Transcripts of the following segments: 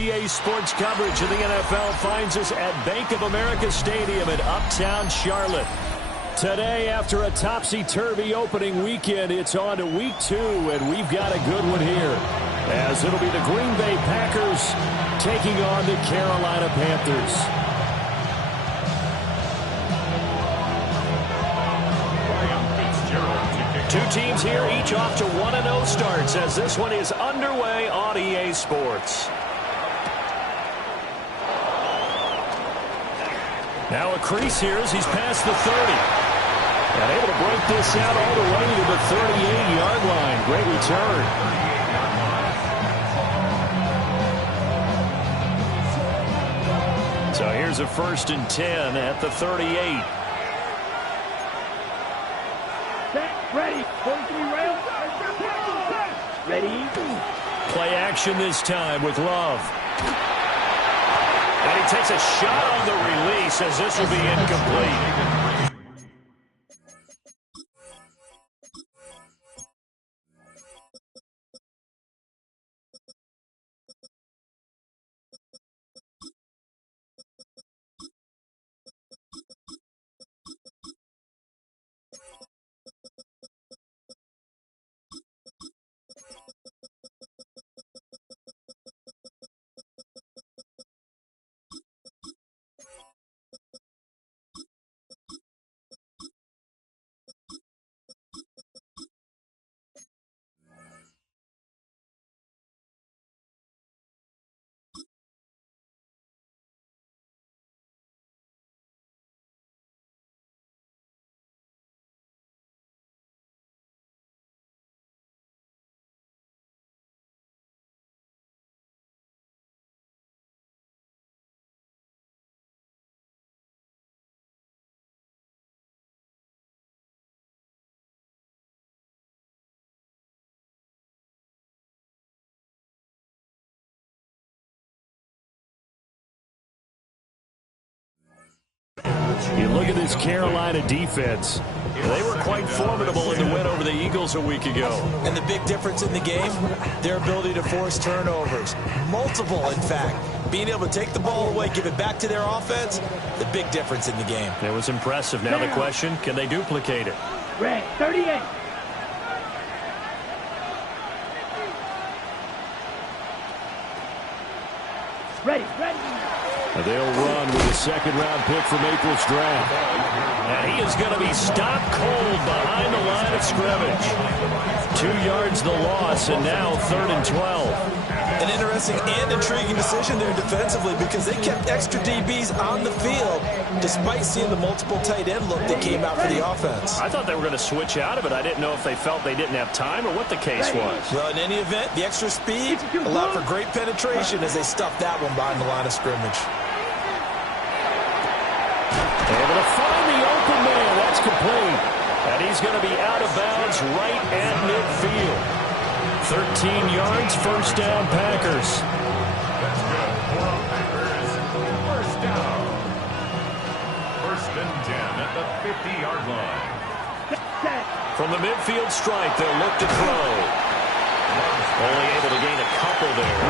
EA Sports coverage of the NFL finds us at Bank of America Stadium in Uptown Charlotte. Today, after a topsy-turvy opening weekend, it's on to week 2, and we've got a good one here, as it'll be the Green Bay Packers taking on the Carolina Panthers. Two teams here, each off to 1-0 starts, as this one is underway on EA Sports. Now a crease here as he's past the 30. And able to break this out all the way to the 38-yard line. Great return. So here's a 1st and 10 at the 38. Set, ready. 43 rails. Ready. Play action this time with Love. And he takes a shot on the release as this will be incomplete. You look at this Carolina defense. They were quite formidable in the win over the Eagles a week ago. And the big difference in the game, their ability to force turnovers. Multiple, in fact. Being able to take the ball away, give it back to their offense, the big difference in the game. It was impressive. Now the question, can they duplicate it? Red, 38. Ready, ready. They'll run with a second-round pick from April's draft. And he is going to be stopped cold behind the line of scrimmage. 2 yards the loss, and now 3rd and 12. An interesting and intriguing decision there defensively because they kept extra DBs on the field despite seeing the multiple tight end look that came out for the offense. I thought they were going to switch out of it. I didn't know if they felt they didn't have time or what the case was. Well, in any event, the extra speed allowed for great penetration as they stuffed that one behind the line of scrimmage. Able to find the open man. That's complete. And he's going to be out of bounds right at midfield. 13 yards, 1st down, Packers. That's good for Packers. 1st down. 1st and 10 at the 50-yard line. From the midfield stripe, they'll look to throw. Only able to gain a couple there.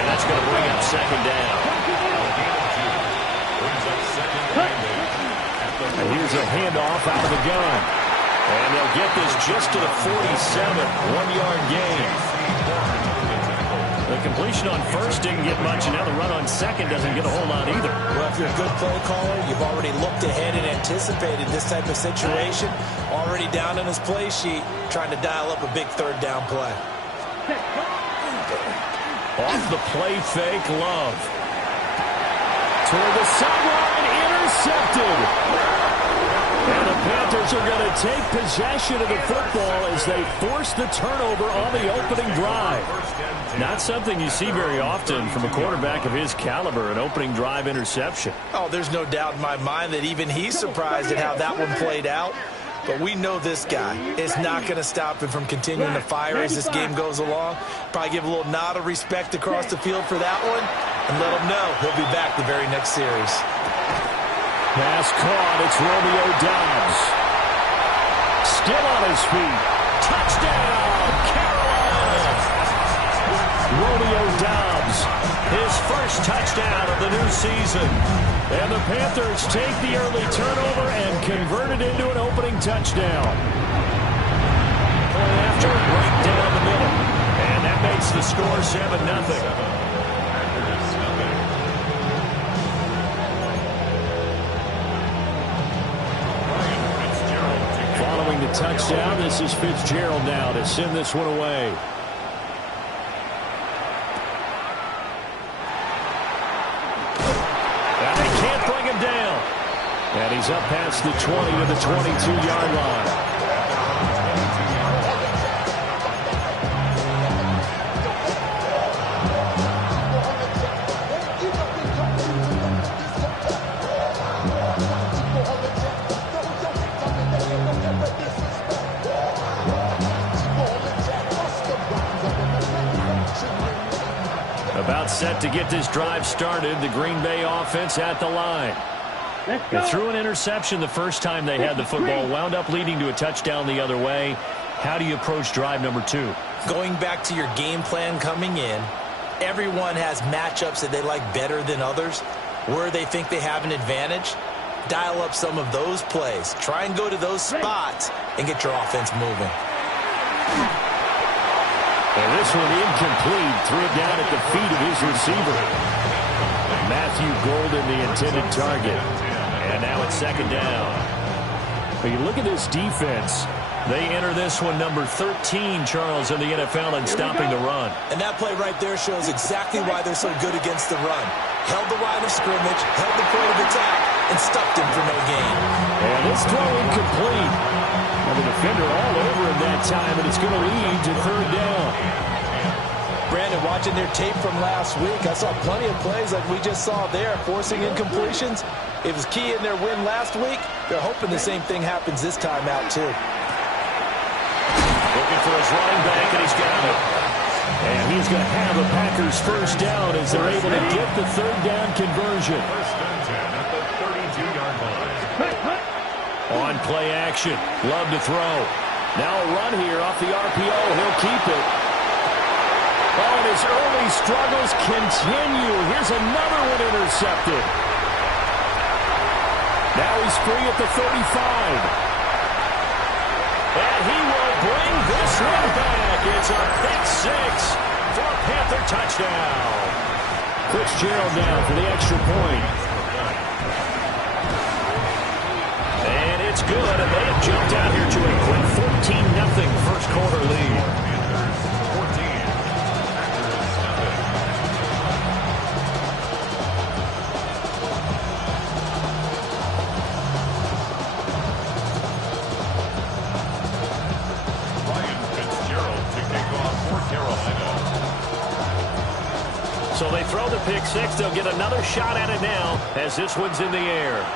And that's going to bring up 2nd down. Brings up 2nd down. And here's a handoff out of the gun. And they'll get this just to the 47, 1-yard gain. The completion on 1st didn't get much, and now the run on 2nd doesn't get a whole lot either. Well, if you're a good play caller, you've already looked ahead and anticipated this type of situation. Already down in his play sheet, trying to dial up a big 3rd down play. Off the play fake, Love. Toward the sideline, intercepted. And the Panthers are going to take possession of the football as they force the turnover on the opening drive. Not something you see very often from a quarterback of his caliber, an opening drive interception. Oh, there's no doubt in my mind that even he's surprised at how that one played out. But we know this guy is not going to stop him from continuing to fire as this game goes along. Probably give a little nod of respect across the field for that one and let him know he'll be back the very next series. Pass caught. It's Romeo Doubs. Still on his feet. Touchdown, Carolina! Romeo Doubs his first touchdown of the new season. And the Panthers take the early turnover and convert it into an opening touchdown. Point after, right down the middle. And that makes the score 7-0. Following the touchdown, this is Fitzgerald now to send this one away. And they can't bring him down. And he's up past the 20 to the 22-yard line. About set to get this drive started. The Green Bay offense at the line. They threw an interception the first time they had the football. Wound up leading to a touchdown the other way. How do you approach drive number 2? Going back to your game plan coming in, everyone has matchups that they like better than others. Where they think they have an advantage, dial up some of those plays. Try and go to those spots and get your offense moving. And this one incomplete. Threw it down at the feet of his receiver. Matthew Golden, the intended target. And now it's second down. But you look at this defense. They enter this one number 13, Charles, in the NFL in stopping the run. And that play right there shows exactly why they're so good against the run. Held the line of scrimmage, held the point of attack, and stuffed him for no gain. And this throw incomplete. Well, the defender all over him that time, and it's going to lead to third down. Brandon, watching their tape from last week, I saw plenty of plays like we just saw there, forcing incompletions. It was key in their win last week. They're hoping the same thing happens this time out, too. Looking for his running back, and he's got it. And he's going to have the Packers first down as they're able to get the third down conversion. First and 10 at the 32-yard line. On play action. Love to throw. Now a run here off the RPO. He'll keep it. Oh, and his early struggles continue. Here's another one intercepted. Now he's free at the 35. And he will bring this one back. It's a pick six for a Panther touchdown. Fitzgerald now for the extra point. And it's good. And they have jumped out here to a quick 14-0 first quarter lead. So they throw the pick six. They'll get another shot at it now as this one's in the air.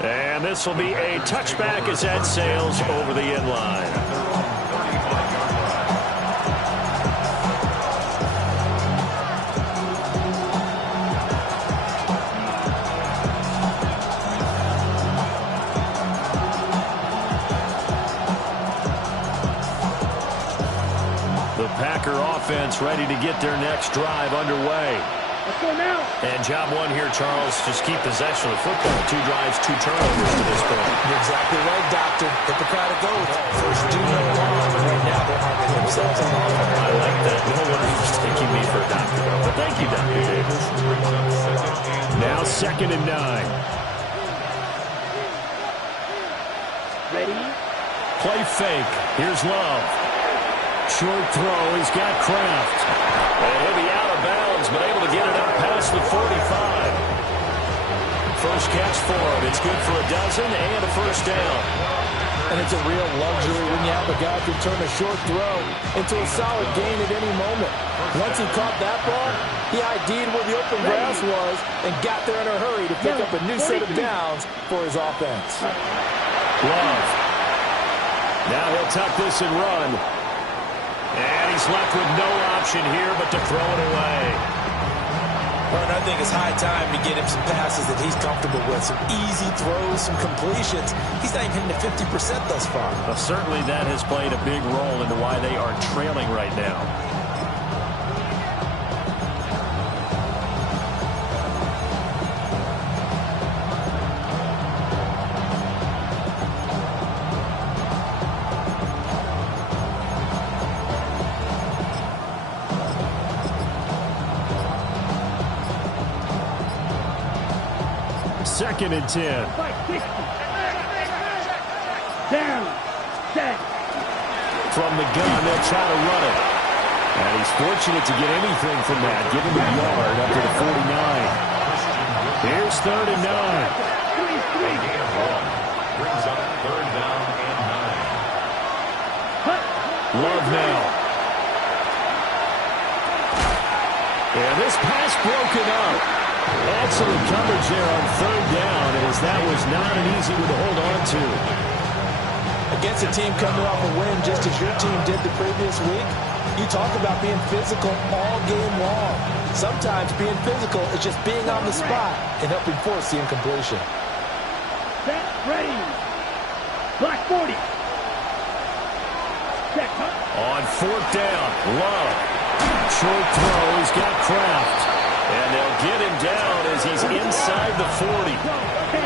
And this will be a touchback as that sails over the end line. Packer offense ready to get their next drive underway. Let's go now. And job one here, Charles, just keep possession of the football. 2 drives, 2 turnovers to this point. You're exactly right, Doctor. Hippocratic oath. First do no harm, and right now they're harming themselves on offense. I like that. No wonder he was taking me for a doctor, though. But thank you, Dr. Davis. Now 2nd and 9. Ready? Play fake. Here's Love. Short throw. He's got Kraft. And he'll be out of bounds, but able to get it up past the 45. First catch for him. It's good for a dozen and a first down. And it's a real luxury when you have a guy who can turn a short throw into a solid gain at any moment. Once he caught that ball, he ID'd where the open grass was and got there in a hurry to pick up a new set of downs for his offense. Love. Now he'll tuck this and run. And he's left with no option here but to throw it away. Well, and I think it's high time to get him some passes that he's comfortable with. Some easy throws, some completions. He's not even hitting to 50% thus far. Well, certainly that has played a big role into why they are trailing right now. 2nd and 10. By 60. Down. Set. From the gun, they'll try to run it. And he's fortunate to get anything from that. Give him a yard up to the 49. Here's 3rd and 9. Brings up 3rd down and 9. Love now. And this pass broken up. Excellent coverage there on 3rd down, as that was not an easy one to hold on to. Against a team coming off a win just as your team did the previous week, you talk about being physical all game long. Sometimes being physical is just being on the spot and helping force the incompletion. Set. Ready. Black 40. Set. On 4th down, Love. Short throw, he's got Kraft. And they'll get him down as he's inside the 40.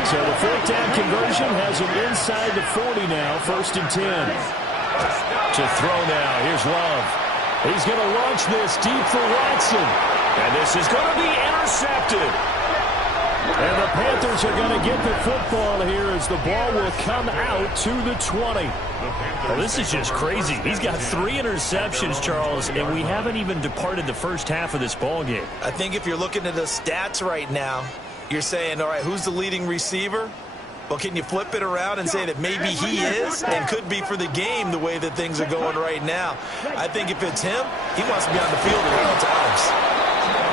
So the 4th down conversion has him inside the 40 now, 1st and 10. To throw now, here's Love. He's going to launch this deep for Watson. And this is going to be intercepted. And the Panthers are going to get the football here as the ball will come out to the 20. Well, this is just crazy. He's got 3 interceptions, Charles, and we haven't even departed the first half of this ball game. I think if you're looking at the stats right now, you're saying, all right, who's the leading receiver? Well, can you flip it around and say that maybe he is and could be for the game the way that things are going right now? I think if it's him, he wants to be on the field at all times.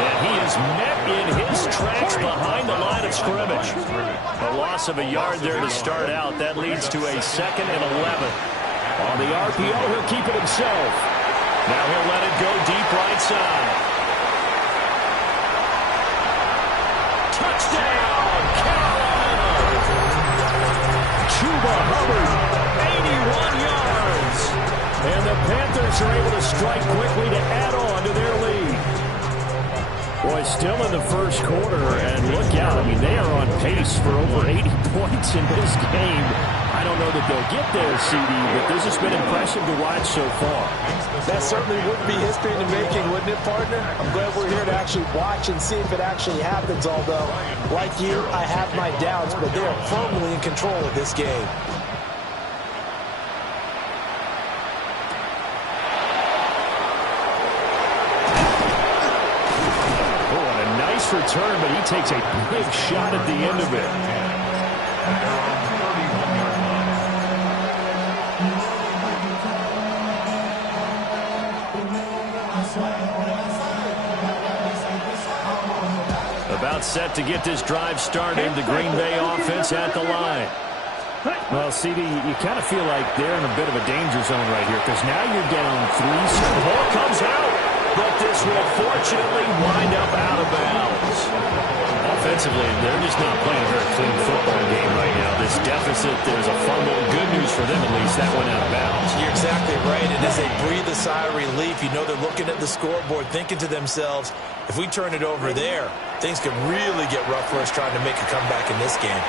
And he is met in his tracks behind the line of scrimmage. A loss of a yard there to start out. That leads to a 2nd and 11. On the RPO, he'll keep it himself. Now he'll let it go deep right side. Touchdown, Carolina! Chuba Hubbard, 81 yards. And the Panthers are able to strike quickly to add on to their lead. Boy, still in the first quarter, and look out. I mean, they are on pace for over 80 points in this game. I don't know that they'll get there, CD, but this has been impressive to watch so far. That certainly would be history in the making, wouldn't it, partner? I'm glad we're here to actually watch and see if it actually happens, although, like you, I have my doubts, but they are firmly in control of this game. Return, but he takes a big shot at the end of it. About set to get this drive started. The Green Bay offense at the line. Well, CD, you kind of feel like they're in a bit of a danger zone right here because now you're down 3. So the ball comes out. But this will fortunately wind up out of bounds. Offensively, they're just not playing a very clean football game right now. This deficit, there's a fumble. Good news for them, at least. That went out of bounds. You're exactly right. And as they breathe a sigh of relief, you know they're looking at the scoreboard, thinking to themselves, if we turn it over there, things could really get rough for us trying to make a comeback in this game.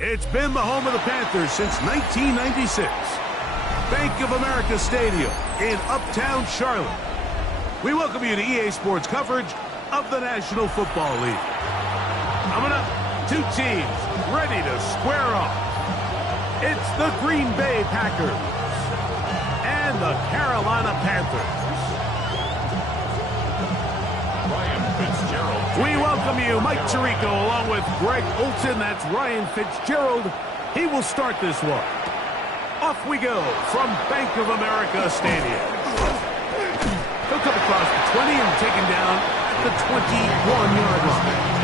It's been the home of the Panthers since 1996. Bank of America Stadium in Uptown Charlotte. We welcome you to EA Sports coverage of the National Football League. Coming up, two teams ready to square off. It's the Green Bay Packers and the Carolina Panthers. We welcome you, Mike Tirico, along with Greg Olson. That's Ryan Fitzgerald. He will start this one. Off we go from Bank of America Stadium. He'll come across the 20 and taken down at the 21-yard line.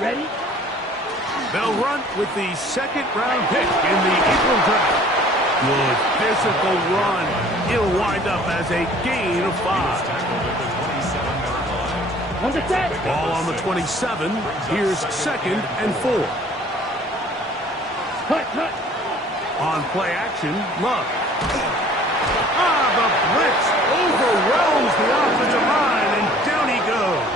Ready? They'll run with the second-round pick in the April draft. Good physical run. He'll wind up as a gain of 5. On the set. Ball on the 27. Here's 2nd and 4. Cut. On play action, Love. The blitz overwhelms the offensive line, and down he goes.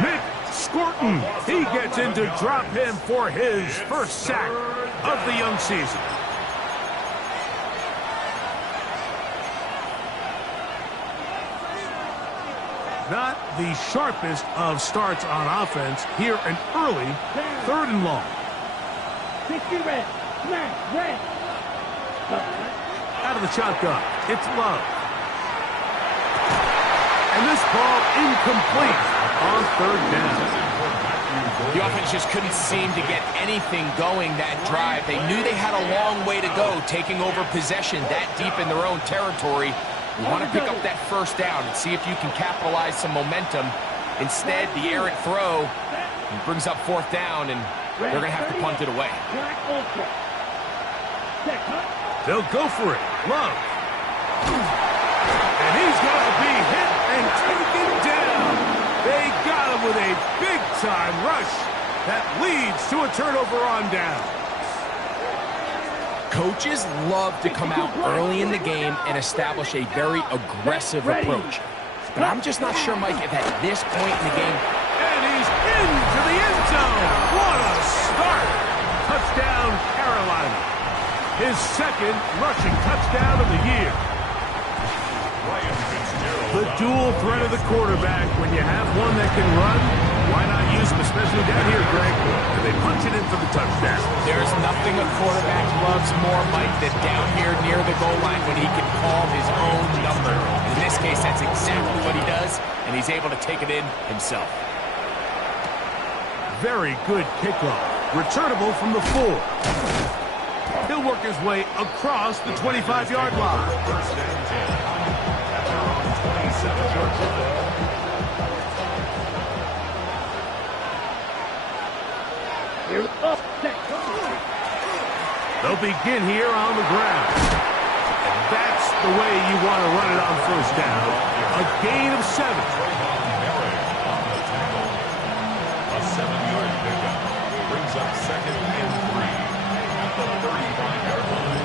Nick Scorton, he gets in to drop him for his first sack of the young season. Not the sharpest of starts on offense. Here an early 3rd and long. 60 red. Smash. Red. Out of the shotgun, it's Love. And this ball incomplete on 3rd down. The offense just couldn't seem to get anything going that drive. They knew they had a long way to go, taking over possession that deep in their own territory. You want to pick up that 1st down and see if you can capitalize some momentum. Instead, the errant throw brings up 4th down, and they're going to have to punt it away. They'll go for it. Love. And he's going to be hit and taken down. They got him with a big-time rush that leads to a turnover on down. Coaches love to come out early in the game and establish a very aggressive approach. But I'm just not sure, Mike, if at this point in the game... And he's into the end zone. What a start. Touchdown, Carolina. His 2nd rushing touchdown of the year. The dual threat of the quarterback. When you have one that can run, why not use him, especially down here, Greg? And they punch it in for the touchdown. There's nothing a quarterback loves more, Mike, than down here near the goal line when he can call his own number. In this case, that's exactly what he does, and he's able to take it in himself. Very good kickoff. Returnable from the 4. He'll work his way across the 25-yard line. 1st and 10. At their own 27-yard line. They'll begin here on the ground. And that's the way you want to run it on 1st down. A gain of 7. A 7-yard pickup brings up 2nd and 3 at the 35-yard line.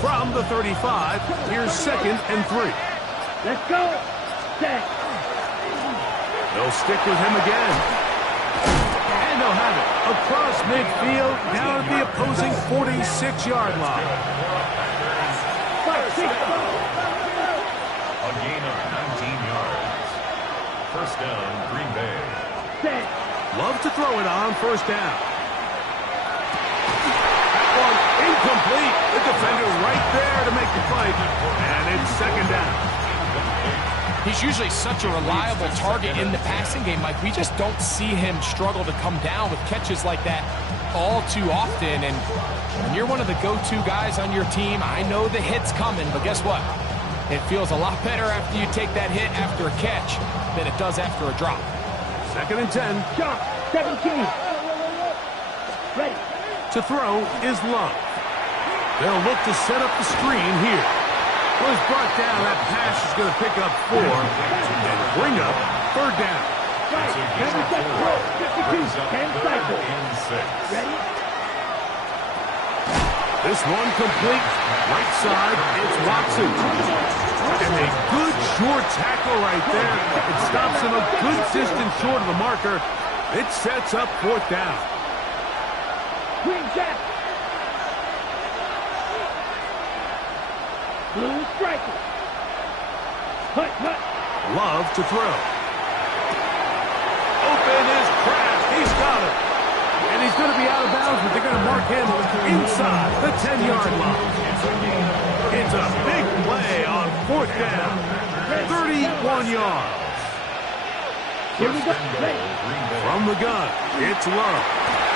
From the 35, here's 2nd and 3. Let's go. Set. They'll stick with him again. And they'll have it across midfield down at the opposing 46-yard line. A gain of 19 yards. 1st down, Green Bay. Set. Love to throw it on 1st down. defender right there to make the fight. And it's second down. He's usually such a reliable target in the passing game, Mike. We just don't see him struggle to come down with catches like that all too often. And when you're one of the go-to guys on your team, I know the hit's coming, but guess what? It feels a lot better after you take that hit after a catch than it does after a drop. Second and 10. Shot. 17. Ready. To throw is Love. They'll look to set up the screen here. Was brought down. That pass is going to pick up 4 and bring up third down. Right. 52. 10 cycle. Ready. This one complete. Right side, it's Watson. And a good short tackle right there. It stops him a good distance short of the marker. It sets up fourth down. Green jack. Blue striker. Hut, hut. Love to throw. Open is Kraft. He's got it. And he's going to be out of bounds, but they're going to mark him inside the 10-yard line. It's a big play on fourth down. 31 yards. Here we go. Ready. From the gun, it's Love.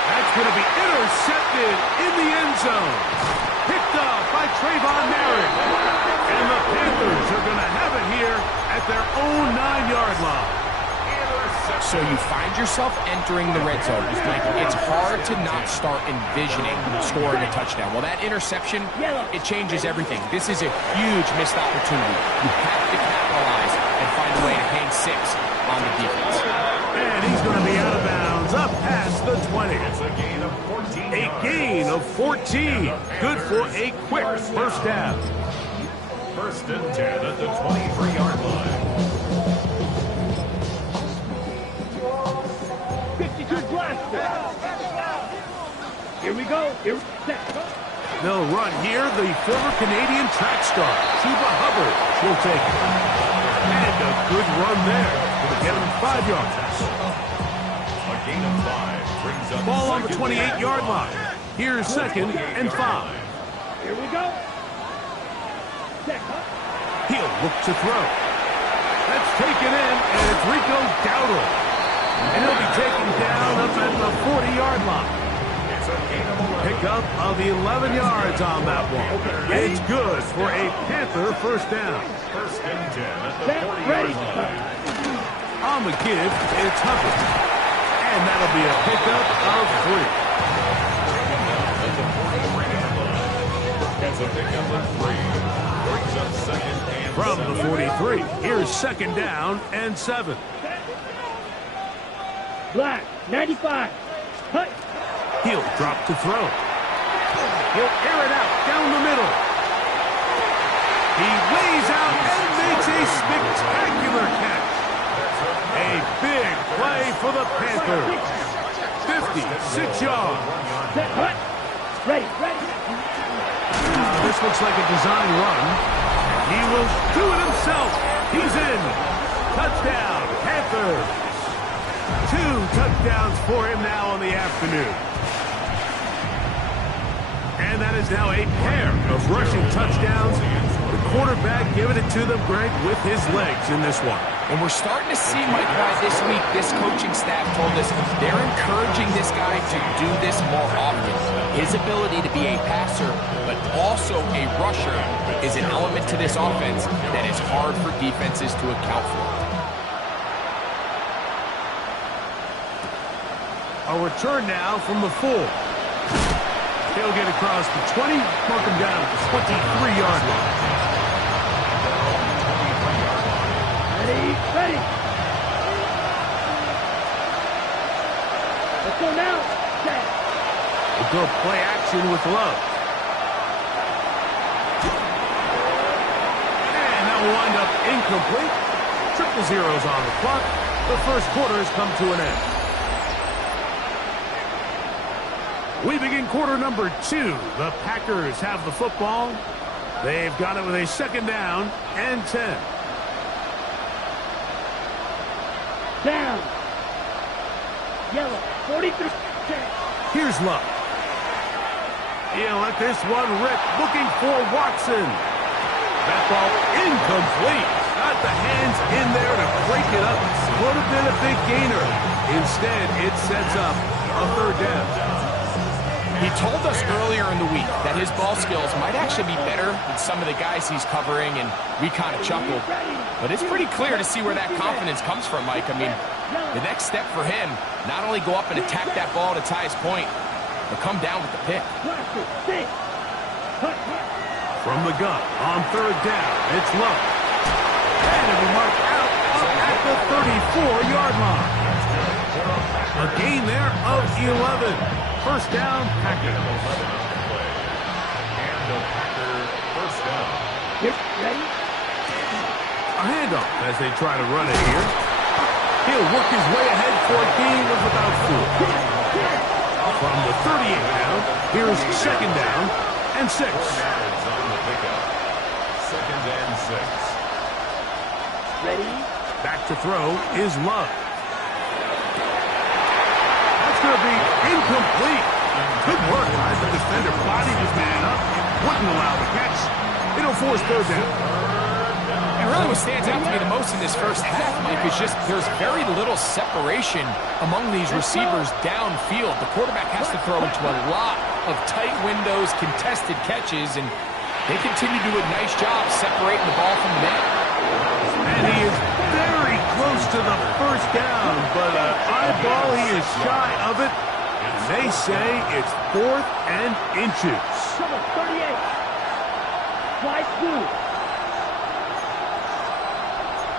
That's going to be intercepted in the end zone. Picked up by Trayvon Merrick. And the Panthers are going to have it here at their own 9-yard line. So you find yourself entering the red zone. Like, it's hard to not start envisioning scoring a touchdown. Well, that interception, it changes everything. This is a huge missed opportunity. You have to capitalize and find a way to hang 6 on the defense. And he's going to be out of bounds up past the 20. It's a gain of 14. A gain of 14. Good for a quick first down. First and 10 at the 23-yard line. 52 blaster. Here we go. Here we go. They'll run here. The former Canadian track star, Chuba Hubbard, will take it. And a good run there. Going to get him 5 yards. A gain of 5 brings up Ball on the 28-yard line. Here's second and 5. Here we go. Check. He'll look to throw. That's taken in, and it's Rico Dowdle. And he'll be taken down up at the 40-yard line. It's a gain of 11. Pickup of 11 yards on that one. It's good for a Panther first down. First and 10 at the Set. 40-yard Ready. line. On the give, it's Hubbard. And that'll be a pickup of 3. At the 43-yard line. It's a pickup of 3. Brings up second and From 7. the 43, here's second down and 7. Black. 95. Hut. He'll drop to throw. He'll air it out down the middle. He lays out and makes a spectacular catch. A big play for the Panthers. 56 yards. Set. Hut. Ready. Ready. This looks like a design run. He will do it himself. He's in. Touchdown, Panthers. 2 touchdowns for him now on the afternoon. And that is now a pair of rushing touchdowns. The quarterback giving it to them, Greg, with his legs in this one. And we're starting to see, Mike, why this week this coaching staff told us they're encouraging this guy to do this more often. His ability to be a passer, but also a rusher, is an element to this offense that is hard for defenses to account for. A return now from the 4. He'll get across the 20, mark him down at the 23-yard line. Ready. Ready. Let's go now. Set. We'll go play action with Love. And that will wind up incomplete. 0-0s on the clock. The first quarter has come to an end. We begin quarter number 2. The Packers have the football. They've got it with a second down and 10. Down. Yellow. 43. Here's Love. He'll let this one rip, looking for Watson. That ball incomplete. Got the hands in there to break it up. Would have been a big gainer. Instead, it sets up a third down. He told us earlier in the week that his ball skills might actually be better than some of the guys he's covering, and we kind of chuckled. But it's pretty clear to see where that confidence comes from, Mike. I mean, the next step for him, not only go up and attack that ball to tie his point, but come down with the pick. From the gun, on third down, it's Love. And it'll be marked out at the 34-yard line. A gain there of 11. First down, Packers. And the Packers first down. Get ready. A handoff as they try to run it here. He'll work his way ahead for a gain of about 4. From the 38 now, here's second down and 6. Yards on the pickup. Second and 6. Ready. Back to throw is Love. That's going to be incomplete. Good work as the defender bodied his man up. Wouldn't allow the catch. It'll force third down. And really what stands out to me the most in this first half, Mike, is just there's very little separation among these receivers downfield. The quarterback has to throw into a lot of tight windows, contested catches, and they continue to do a nice job separating the ball from the man. And he is very close to the first down, but an eyeball, he is shy of it. And they say it's 4th and inches. Trouble 38. Slide through.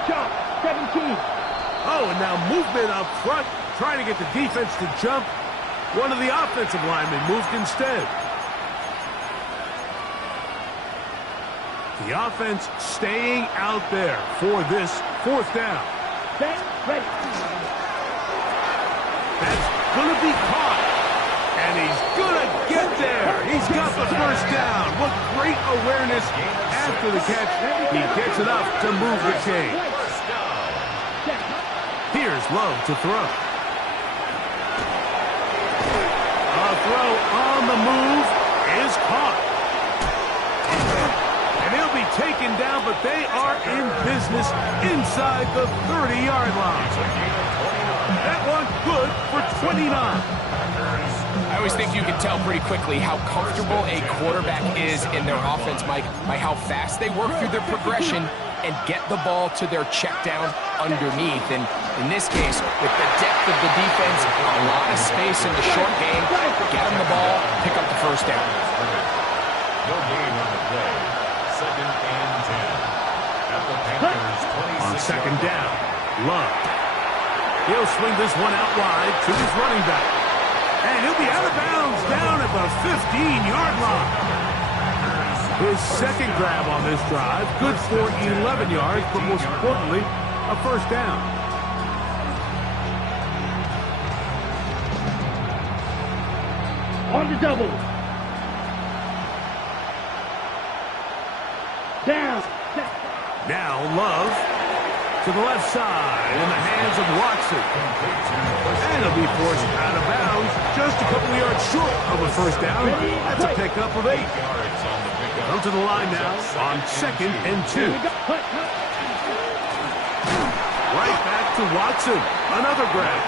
Chop 17. Oh, and now movement up front, trying to get the defense to jump. One of the offensive linemen moved instead. The offense staying out there for this 4th down. Set. Ready. That's going to be caught. And he's going to get there. He's got the first down. What great awareness after the catch. He gets enough to move the chain. Here's Love to throw. A throw on the move is caught. And he'll be taken down, but they are in business inside the 30-yard line. That one good for 29. I always think you can tell pretty quickly how comfortable a quarterback is in their offense, Mike, by how fast they work through their progression and get the ball to their check down underneath. And in this case, with the depth of the defense, a lot of space in the short game, get them the ball, pick up the first down. No gain on the play. Second and 10. At the Panthers 26. On second down, Love. He'll swing this one out wide to his running back. And he'll be out of bounds down at the 15-yard line. His second grab on this drive, good for 11 yards, but most importantly, a first down. On the double. Down. Now Love to the left side in the hands of Watson. And he'll be forced out of bounds just a couple of yards short of a first down. That's a pickup of 8. Come to the line now on second and 2. Right back to Watson. Another grab.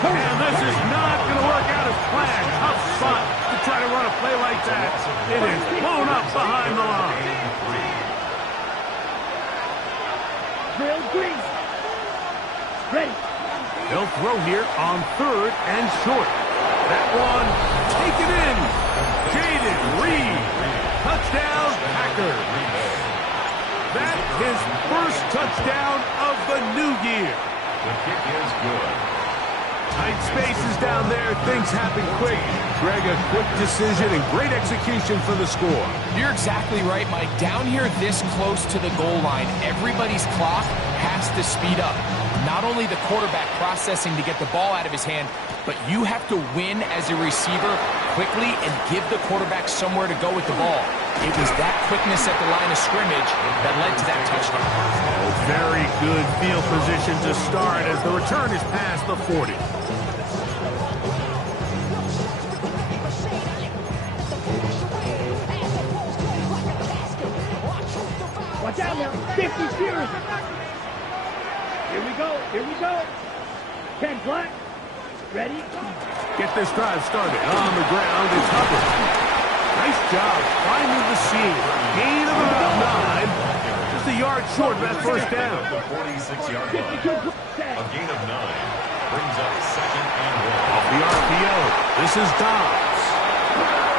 And this is not going to work out as planned. Tough spot to try to run a play like that. It is blown up behind the line. Drill green. Ready. They'll throw here on third and short. That one taken in. Jaden Reed. Touchdown, Packers. That's his first touchdown of the new year. The kick is good. Tight spaces down there. Things happen quick. Greg, a quick decision and great execution for the score. You're exactly right, Mike. Down here this close to the goal line, everybody's clock has to speed up. Not only the quarterback processing to get the ball out of his hand, but you have to win as a receiver quickly and give the quarterback somewhere to go with the ball. It was that quickness at the line of scrimmage that led to that touchdown. Very good field position to start as the return is past the 40. Here we go. Here we go. 10 black. Ready? Get this drive started. On the ground, it's Hubbard. Nice job finding the seam. Gain of about 9. Just a yard short of that first down. The 46-yard line. A gain of 9 brings up 2nd and 1. Off the RPO, this is Dobbs.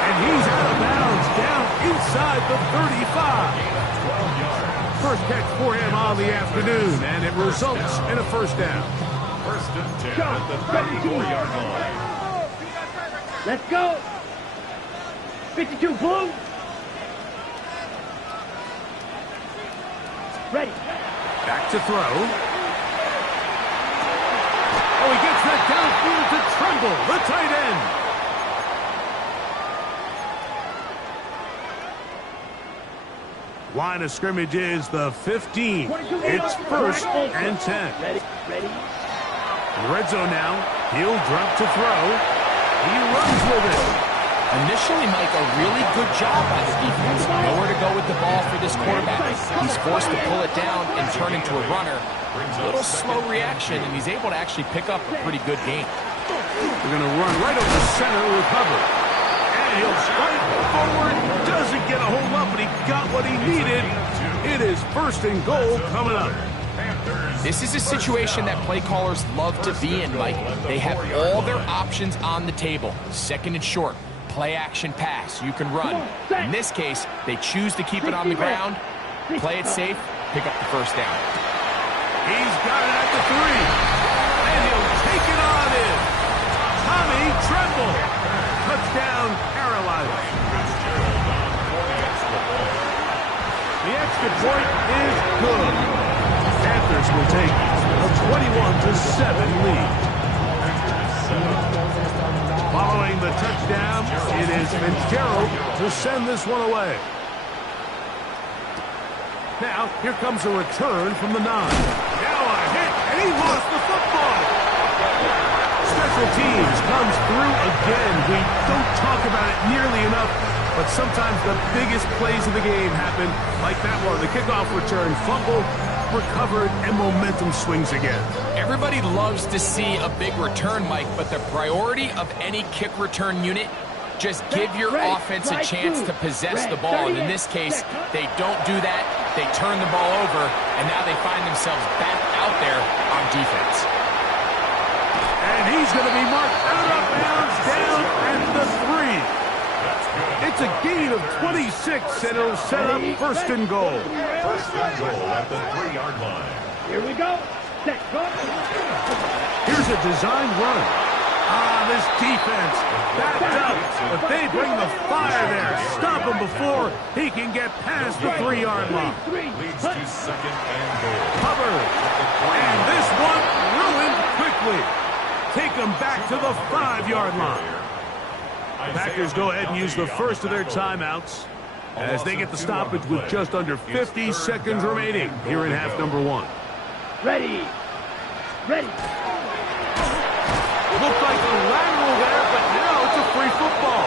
And he's out of bounds, down inside the 35. Gain of 12 yards. First catch for him on the afternoon, and it results in a first down. 1st and 10 at the 34-yard line. Let's go. 52 blue. Ready. Back to throw. Oh, he gets that downfield to Tremble, the tight end. Line of scrimmage is the 15. It's 1st and 10. Ready. Ready. In the red zone now. He'll drop to throw. He runs with it. Initially, Mike, a really good job by the defense. Nowhere to go with the ball for this quarterback. He's forced to pull it down and turn into a runner. A little slow reaction, and he's able to actually pick up a pretty good game. We're going to run right over the center with Hubbard. And he'll strike forward. Doesn't get a hold up, but he got what he needed. It is 1st and goal coming up. This is a situation that play callers love to be in, Mike. They have all their options on the table. 2nd and short. Play action pass. You can run. In this case, they choose to keep it on the ground, play it safe, pick up the first down. He's got it at the 3. And he'll take it on in. Tommy Tremble. Touchdown, Carolina. The extra point is good. Panthers will take a 21-7 lead. Following the touchdown, it is Fitzgerald to send this one away. Now, here comes a return from the 9. Now a hit, and he lost the football. Special teams comes through again. We don't talk about it nearly enough, but sometimes the biggest plays of the game happen like that one. The kickoff return, fumble, recovered, and momentum swings again. Everybody loves to see a big return, Mike, but the priority of any kick return unit, just give your offense a chance to possess the ball. And in this case, they don't do that. They turn the ball over, and now they find themselves back out there on defense. And he's going to be marked out of bounds down at the 3. It's a gain of 26, and it'll set up 1st and goal. 1st and goal at the 3-yard line. Here we go. Set. Go. Here's a design run. This defense backed up, but they bring the fire there. Stop him before he can get past the 3-yard line. Leads to 2nd and goal. Hubbard. And this one ruined quickly. Take them back to the 5-yard line. Packers go ahead and use the first of their timeouts as they get the stoppage with just under 50 seconds remaining here in half number 1. Ready. Ready. It looked like a lateral there, but now it's a free football.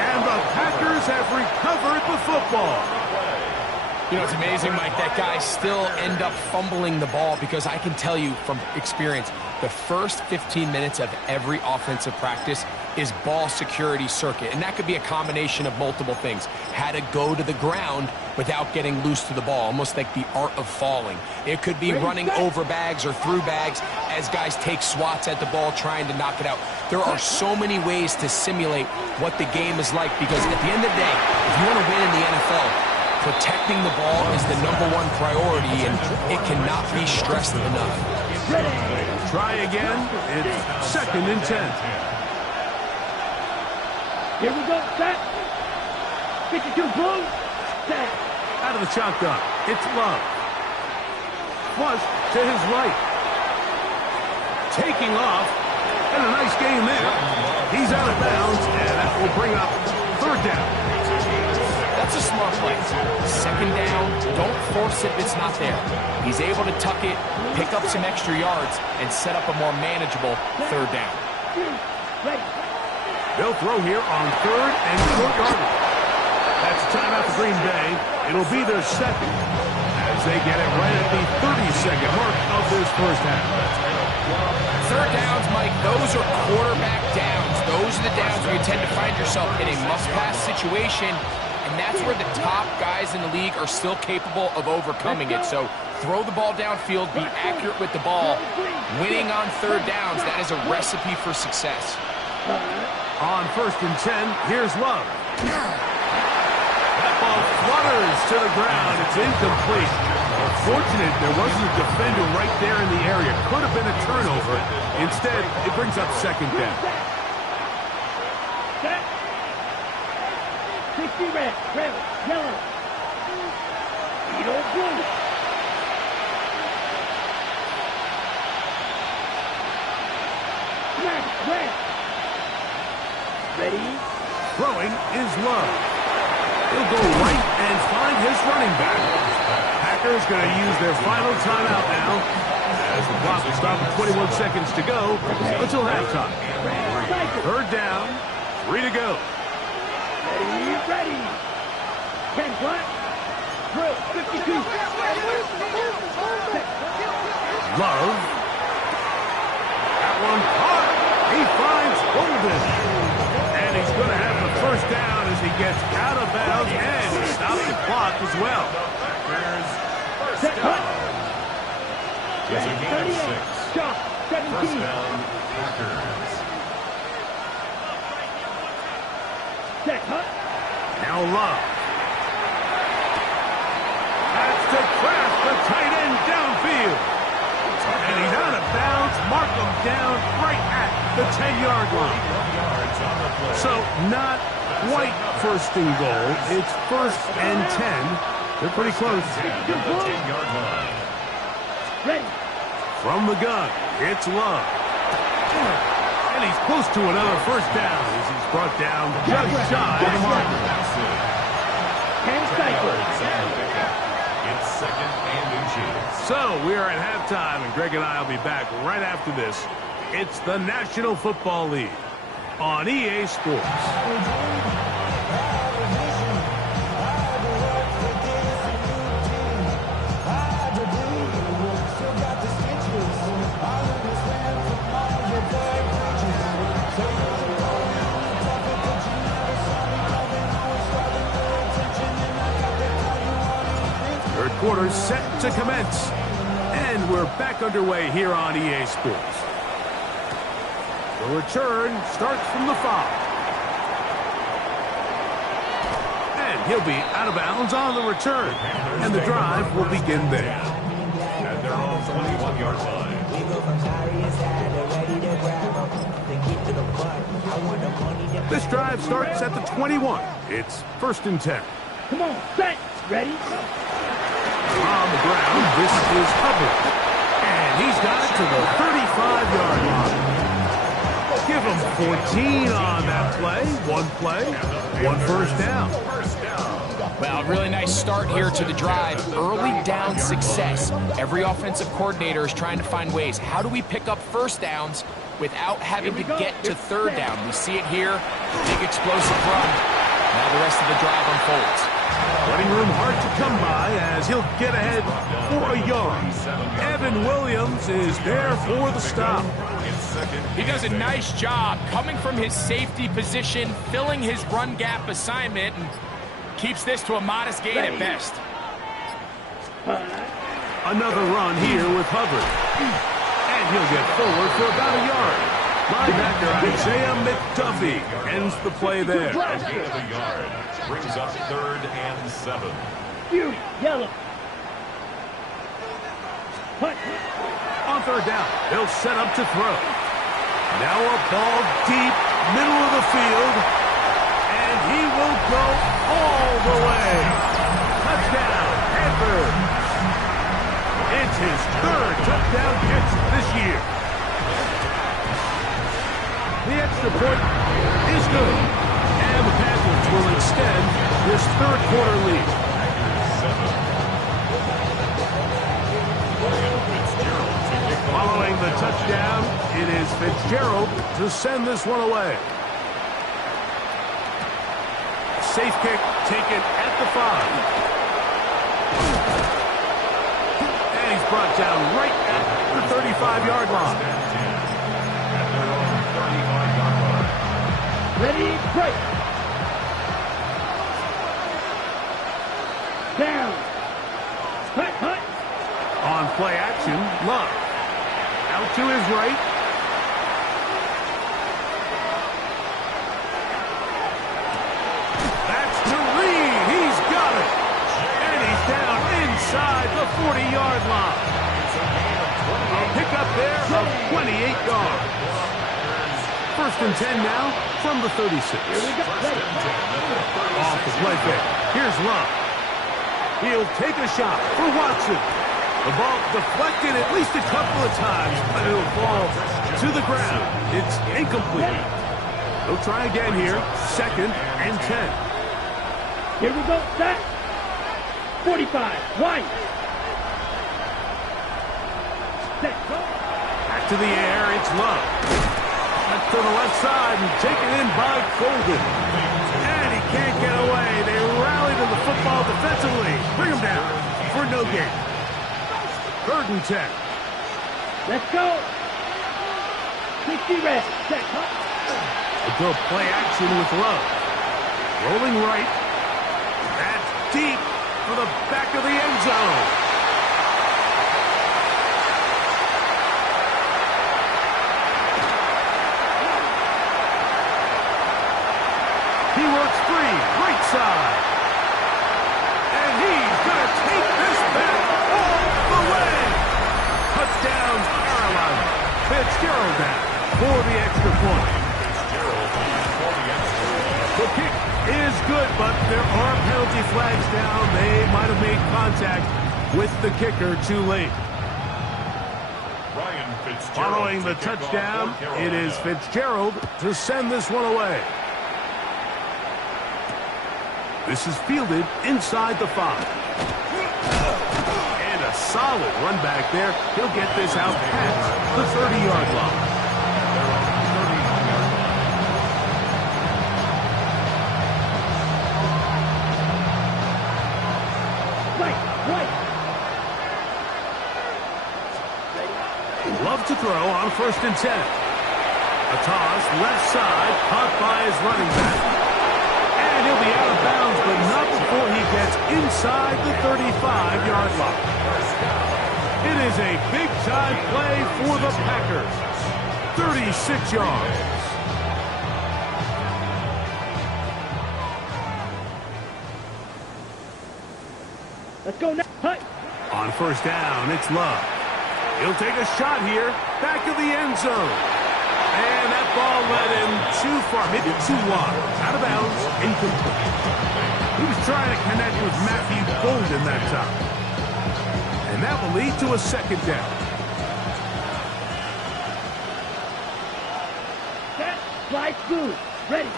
And the Packers have recovered the football. You know, it's amazing, Mike, that guys still end up fumbling the ball because I can tell you from experience, the first 15 minutes of every offensive practice is ball security circuit. And that could be a combination of multiple things. How to go to the ground without getting loose to the ball, almost like the art of falling. It could be running over bags or through bags as guys take swats at the ball trying to knock it out. There are so many ways to simulate what the game is like because at the end of the day, if you want to win in the NFL, protecting the ball is the #1 priority, and it cannot be stressed enough. Try again. It's 2nd and 10. Here we go. Set. 52 blue. Set. Out of the shotgun. It's Love. Flush to his right. Taking off. And a nice game there. He's out of bounds, and that will bring up 3rd down. That's a smart play. 2nd down, don't force it if it's not there. He's able to tuck it, pick up some extra yards, and set up a more manageable 3rd down. They'll throw here on 3rd and short yardage. That's a timeout for Green Bay. It'll be their 2nd. as they get it right at the 30-second mark of this first half. Third downs, Mike, those are quarterback downs. Those are the downs where you tend to find yourself in a must-pass situation, and that's where the top guys in the league are still capable of overcoming it. So throw the ball downfield, be accurate with the ball. Winning on third downs, that is a recipe for success. On 1st and 10, here's Love. That ball flutters to the ground. It's incomplete. Fortunate there wasn't a defender right there in the area. Could have been a turnover. Instead, it brings up second down. 60 red, yellow. Edo blue. Red. Ready? Throwing is Love. He'll go right and find his running back. Packers going to use their final timeout now as the clock will stop with 21 seconds to go until halftime. Third down, 3 to go. Ready. 10 flat. Drill, 52. Love. That one caught. He finds Golden. And he's going to have the first down as he gets out of bounds and stops the clock as well. Set cut. It's a gain of 6. Shot, 17. First down, Packers. Set cut. Now Love. That's to Kraft, the tight end downfield. And he's out of bounds. Mark him down right at the 10-yard line. So not quite first and goal. It's 1st and 10. They're pretty close. Ready. From the gun, it's Love. And he's close to another first down as he's brought down just shy of the marker. 10 cycles. It's 2nd and inches. So we are at halftime, and Greg and I will be back right after this. It's the National Football League on EA Sports. Third quarter set to commence. And we're back underway here on EA Sports. The return starts from the 5. And he'll be out of bounds on the return. And the drive will begin there. At their own 21-yard line. This drive starts at the 21. It's 1st and 10. Come on, set. Ready? On the ground, this is Hubbard. And he's got it to the 35-yard line. Give him 14 on that play. One first down. Well, really nice start here to the drive. Early down success. Every offensive coordinator is trying to find ways. How do we pick up first downs without having to get to third down? We see it here. Big explosive run. Now the rest of the drive unfolds. Running room hard to come by as he'll get ahead for a yard. Evan Williams is there for the stop. He does a nice job coming from his safety position, filling his run gap assignment, and keeps this to a modest gain at best. Another run here with Hubbard. And he'll get forward for about a yard. Linebacker Isaiah McDuffie ends the play there. Gain of a yard. Brings up 3rd and 7. Beauty, yellow. On third down, they'll set up to throw. Now a ball deep, middle of the field. And he will go all the way. Touchdown, Panthers. It's his 3rd touchdown catch this year. The extra point is good. And the Panthers will extend this 3rd quarter lead. Following the touchdown, it is Fitzgerald to send this one away. Safe kick taken at the 5. brought down right at the 35-yard line. Ready, break. Down. Hut, hut. On play action, Love. Out to his right. That's to Reed. He's got it. And he's down inside the 40-yard line. A pickup there of 28 yards. First and 10 now from the 36. Off the play fake. Here's Love. He'll take a shot for Watson. The ball deflected at least a couple of times, but it'll fall to the ground. It's incomplete. They'll try again here. Second and 10. Here we go. Set. 45. White. Set. Go. Back to the air. It's Love. Back to the left side and taken in by Golden. And he can't get away. They rally to the football defensively. Bring him down for no gain. Third and 10. Let's go. 60 red. Set. A good play action with Love. Rolling right. That's deep for the back of the end zone. He works free. Right side. And he's going to take this back all the way. Touchdown, Carolina. Fitzgerald down for the extra point. The kick is good, but there are penalty flags down. They might have made contact with the kicker too late. Following the touchdown, it is Fitzgerald to send this one away. This is fielded inside the 5. And a solid run back there. He'll get this out past the 30-yard line. Love to throw on first and 10. A toss left side, caught by his running back. And he'll be out of bounds, but not before he gets inside the 35-yard line. It is a big-time play for the Packers. 36 yards. Let's go now. Hut. On first down, it's Love. He'll take a shot here, back of the end zone. And that ball led him too far, maybe too wide. Out of bounds, incomplete. He was trying to connect with Matthew Golden that time. And that will lead to a second down. Set. Fly through. Ready.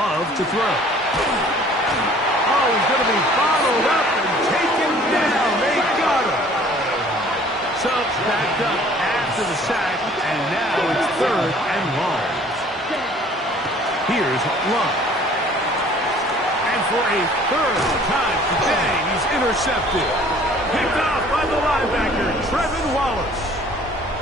Love to throw. Oh, he's going to be bottled up and taken down. They got him. So backed up after the sack, and now it's third and long. Here's Love. And for a third time today, he's intercepted. Picked off by the linebacker, Trevin Wallace.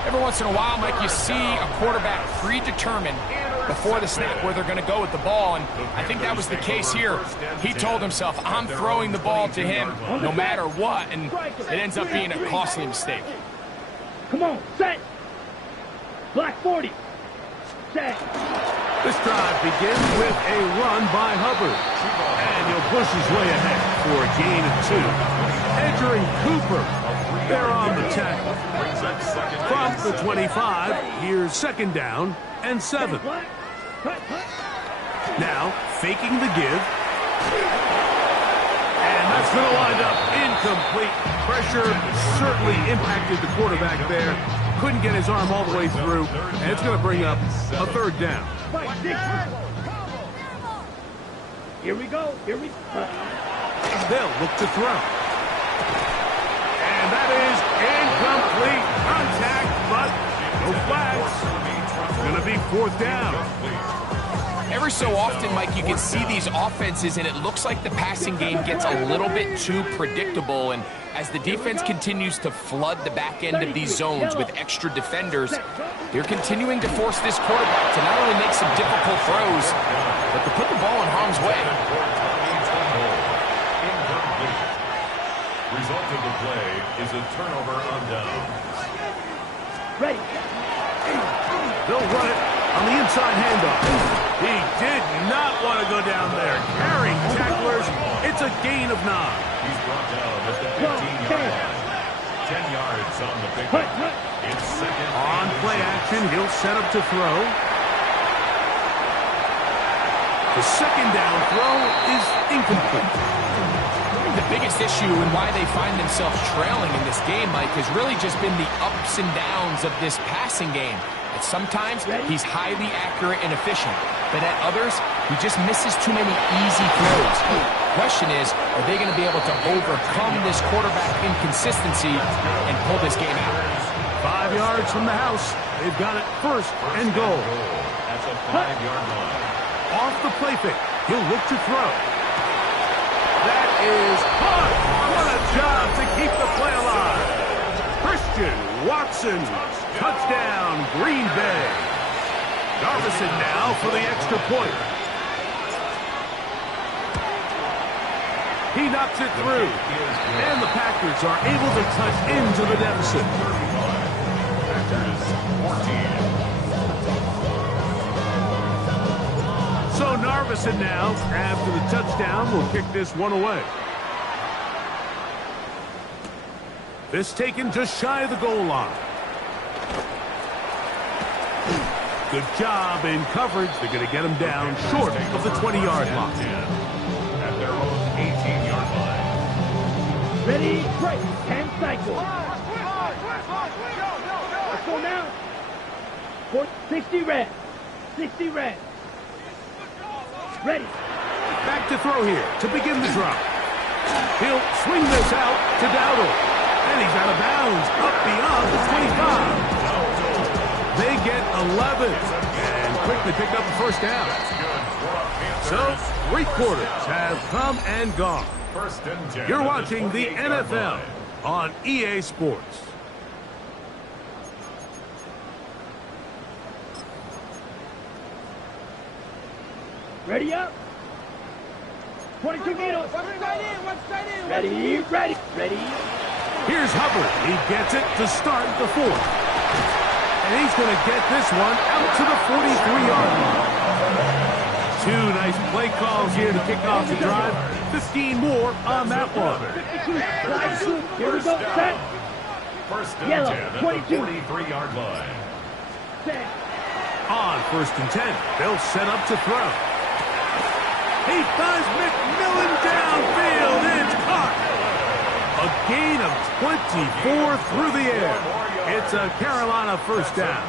Every once in a while, Mike, you see a quarterback predetermined before the snap where they're going to go with the ball, and I think that was the case here. He told himself, I'm throwing the ball to him no matter what, and it ends up being a costly mistake. Come on, set. Black 40. Set. This drive begins with a run by Hubbard. And he'll push his way ahead for a gain of 2. Entering Cooper. They're on the tackle. From the 25, here's second down and 7. Now, faking the give. And that's going to wind up incomplete. Pressure certainly impacted the quarterback there. Couldn't get his arm all the way through. And it's going to bring up a third down. Here we go. Here we go. They'll look to throw. And that is incomplete. Contact, but no flags. It's going to be fourth down. Every every so often, Mike, you can see these offenses, and it looks like the passing game gets a little bit too predictable. And as the defense continues to flood the back end of these zones with extra defenders, they're continuing to force this quarterback to not only make some difficult throws, but to put the ball in harm's way. Result of the play is a turnover on downs. Ready. They'll run it on the inside handoff. He did not want to go down there. Carrying tacklers. It's a gain of 9. He's brought down at the 15-yard line. 10 yards on the pickup. It's second. On play action, he'll set up to throw. The second down throw is incomplete. The biggest issue and why they find themselves trailing in this game, Mike, has really just been the ups and downs of this passing game. At sometimes, he's highly accurate and efficient, but at others, he just misses too many easy throws. The question is, are they going to be able to overcome this quarterback inconsistency and pull this game out? 5 yards from the house. They've got it first and goal. That's a 5-yard line. Off the play fake. He'll look to throw. That is caught. What a job to keep the play alive. Christian Watson. Touchdown, Green Bay. Darvison now for the extra point. He knocks it through. And the Packers are able to touch into the deficit. Packers 14. So Narvison now, after the touchdown, will kick this one away. This taken just shy of the goal line. Good job in coverage. They're going to get him down short of the 20-yard line. At their own 18-yard line. Ready, break. 10 cycles. Let's go now. 60 red. 60 red. Ready. Back to throw here to begin the drive. He'll swing this out to Dowdle. And he's out of bounds, up beyond the 25. They get 11 and quickly pick up the first down. So, 3 quarters have come and gone. You're watching the NFL on EA Sports. Ready up. 22 meters. Ready, ready, ready. Here's Hubbard. He gets it to start the 4th. And he's going to get this one out to the 43-yard line. 2 nice play calls here to kick off the drive. 15 more on that one. Here we go. Set. First and Yellow. 10 at 22. the 43-yard line. Set. On first and 10, they'll set up to throw. He finds McMillan downfield. It's caught. A gain of 24 through the air. It's a Carolina first down.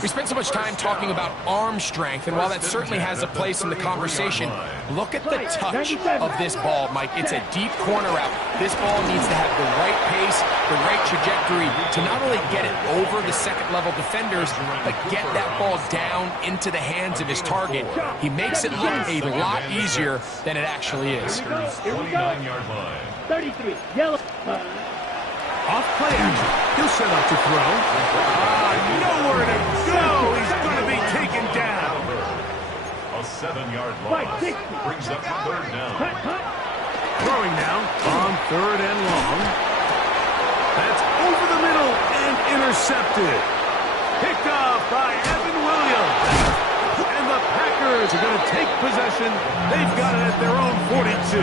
We spent so much time talking about arm strength, and while that certainly has a place in the conversation, look at the touch of this ball, Mike. It's a deep corner route. This ball needs to have the right pace, the right trajectory to not only get it over the second-level defenders, but get that ball down into the hands of his target. He makes it look a lot easier than it actually is. 29-yard line. 33. Yellow. Off play action. He'll set up to throw. Nowhere to go. He's going to be taken down. A 7-yard loss brings up third down. Throwing now on 3rd and long. That's over the middle and intercepted. Picked off by Evan Williams. And the Packers are going to take possession. They've got it at their own 42.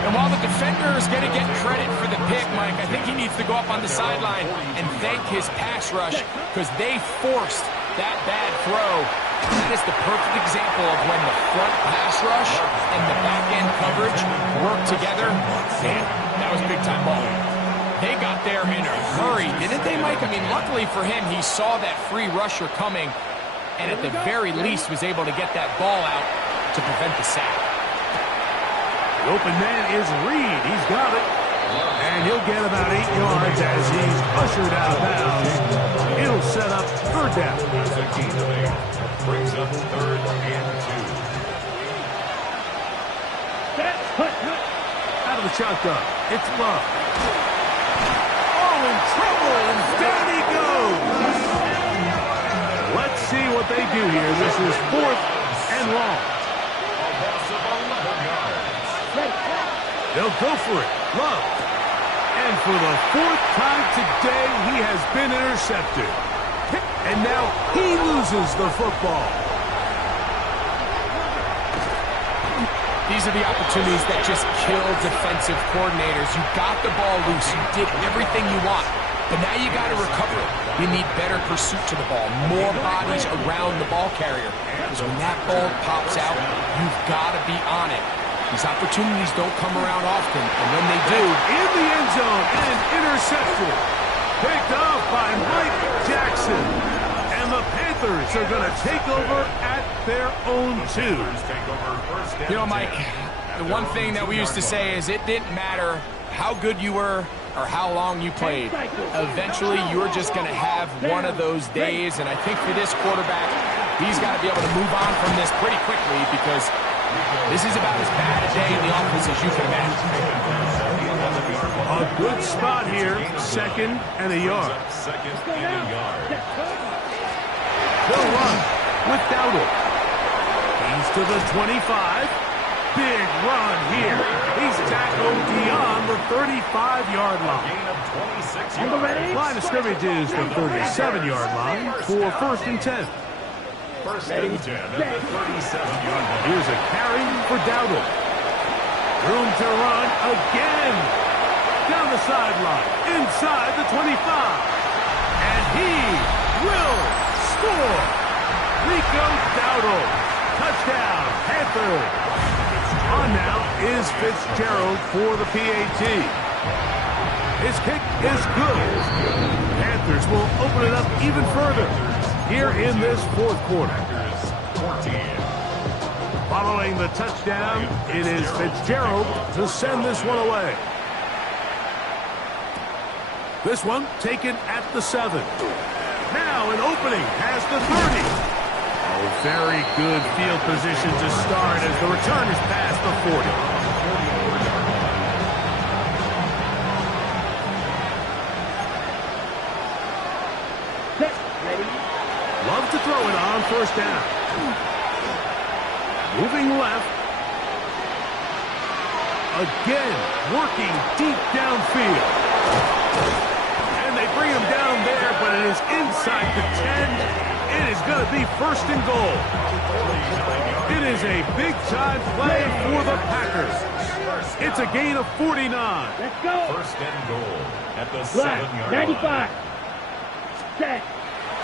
And while the defender is going to get credit for the pick, Mike, I think he needs to go up on the sideline and thank his pass rush because they forced that bad throw. That is the perfect example of when the front pass rush and the back-end coverage work together. Man, that was big-time ball. They got there in a hurry, didn't they, Mike? I mean, luckily for him, he saw that free rusher coming and at the very least was able to get that ball out to prevent the sack. The open man is Reed. He's got it. And he'll get about 8 yards as he's ushered out of bounds He'll set up third down. That's a gain of 8. Brings up 3rd and 2. Out of the shotgun. It's Love. Oh, in trouble, and down he goes. Let's see what they do here. This is 4th and long. A loss of 11 yards. They'll go for it. Love. And for the 4th time today, he has been intercepted. And now he loses the football. These are the opportunities that just kill defensive coordinators. You got the ball loose. You did everything you want. But now you got to recover it. You need better pursuit to the ball, more bodies around the ball carrier. Because when that ball pops out, you've got to be on it. These opportunities don't come around often, and when they do... In the end zone and intercepted. Picked off by Mike Jackson. And the Panthers are going to take over at their own 2. You know, Mike, the one thing that we used to say is it didn't matter how good you were or how long you played. Eventually, you're just going to have one of those days, and I think for this quarterback, he's got to be able to move on from this pretty quickly because this is about as bad a day in the office as you can imagine. A good spot here, 2nd and a yard. They'll run with Dowdle. He's to the 25. Big run here. He's tackled beyond the 35-yard line. Line of scrimmage is the 37-yard line for 1st and 10. 1st and 10 at the 37-yard line. Here's a carry for Dowdle. Room to run again. Down the sideline, inside the 25. And he will score. Rico Dowdle. Touchdown, Panthers. On now is Fitzgerald for the PAT. His kick is good. Panthers will open it up even further here in this 4th quarter. Following the touchdown, it is Fitzgerald to send this one away. This one taken at the 7. Now an opening past the 30. Oh, very good field position to start as the return is past the 40. Love to throw it on 1st down. Moving left. Again, working deep downfield. And they bring him down there, but it is inside the 10. It is going to be 1st and goal. It is a big-time play for the Packers. It's a gain of 49. Let's go. 1st and goal at the 7-yard line. 95. Set.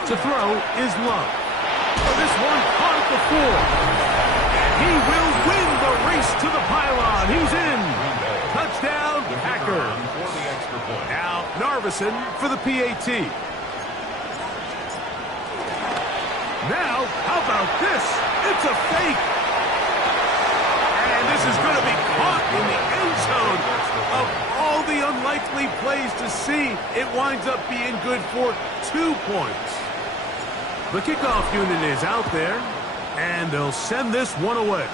To throw is Love. This one caught at the 4. And he will win the race to the pylon. He's in. Touchdown, Packers. Now, Narveson for the PAT. Now, how about this? It's a fake. And this is going to be caught in the end zone. Of all the unlikely plays to see, it winds up being good for 2 points. The kickoff unit is out there, and they'll send this one away.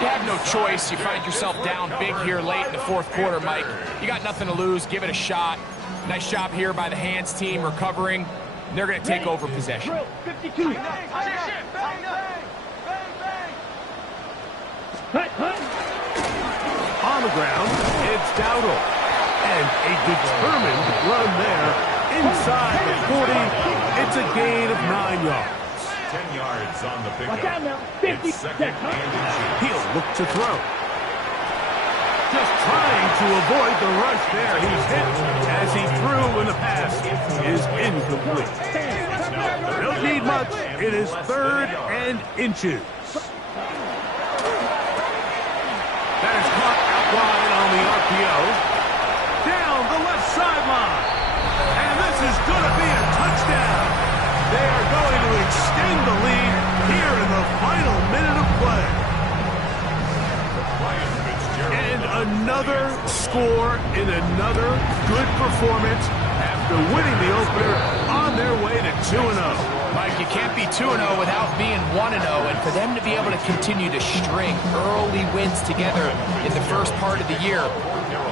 You have no choice. You find yourself down big here late in the 4th quarter, Mike. You got nothing to lose. Give it a shot. Nice job here by the hands team recovering. They're going to take over possession. 52. On the ground, it's Dowdle. And a determined run there inside the 40. It's a gain of 9 yards. 10 yards on the pickup. Watch out now. 50. It's 2nd and inches. He'll look to throw. Just trying to avoid the rush there. He's hit as he threw when the pass is incomplete. Don't need much. It is 3rd and inches. That is caught out wide on the RPO. Down the left sideline. And this is going to be a touchdown. They are going to extend the lead here in the final minute of play. And another score in another good performance after after winning the opener on their way to 2-0. Mike, you can't be 2-0 without being 1-0, and for them to be able to continue to string early wins together in the first part of the year,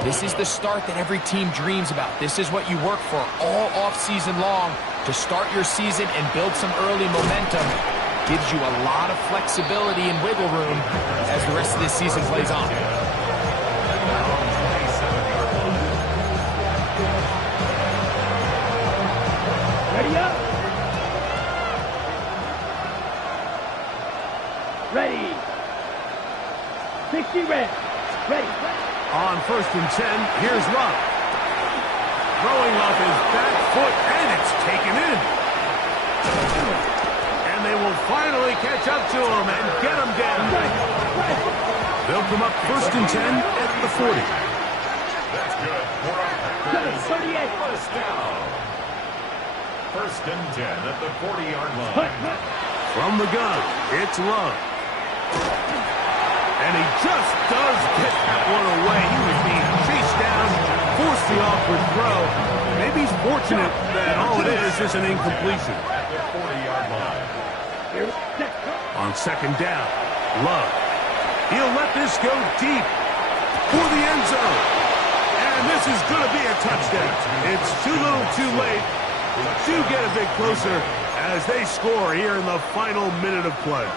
this is the start that every team dreams about. This is what you work for all offseason long to start your season and build some early momentum. Gives you a lot of flexibility and wiggle room as the rest of this season plays on. Ready up. Ready. 60 red. Ready. On 1st and 10, here's Love. Throwing off his back foot, and it's taken in. And they will finally catch up to him and get him down. They'll come up 1st and 10 at the 40. That's good. 38. First down. 1st and 10 at the 40-yard line. From the gun, it's Love. And he just does get that one away. He was being chased down, forced the awkward throw. Maybe he's fortunate that all it is an incompletion. At the 40-yard line. On 2nd down, Love. He'll let this go deep for the end zone. And this is going to be a touchdown. It's too little too late to get a bit closer as they score here in the final minute of play.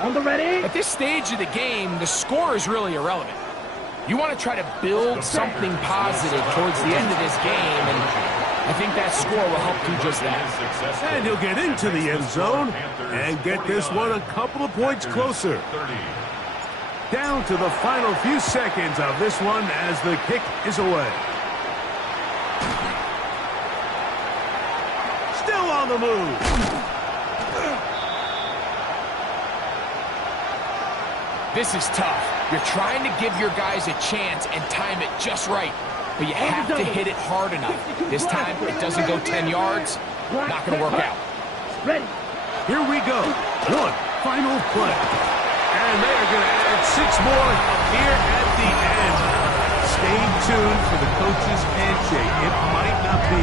On the ready. At this stage of the game, the score is really irrelevant. You want to try to build something positive towards the end of this game, and I think that score will help do just that. And he'll get into the end zone and get this one a couple of points closer. Down to the final few seconds of this one as the kick is away. Still on the move. This is tough. You're trying to give your guys a chance and time it just right, but you have to hit it hard enough. This time, it doesn't go 10 yards. Not going to work out. Ready. Here we go. One final play. And they are going to add 6 more here at the end. Stay tuned for the coach's handshake. It might not be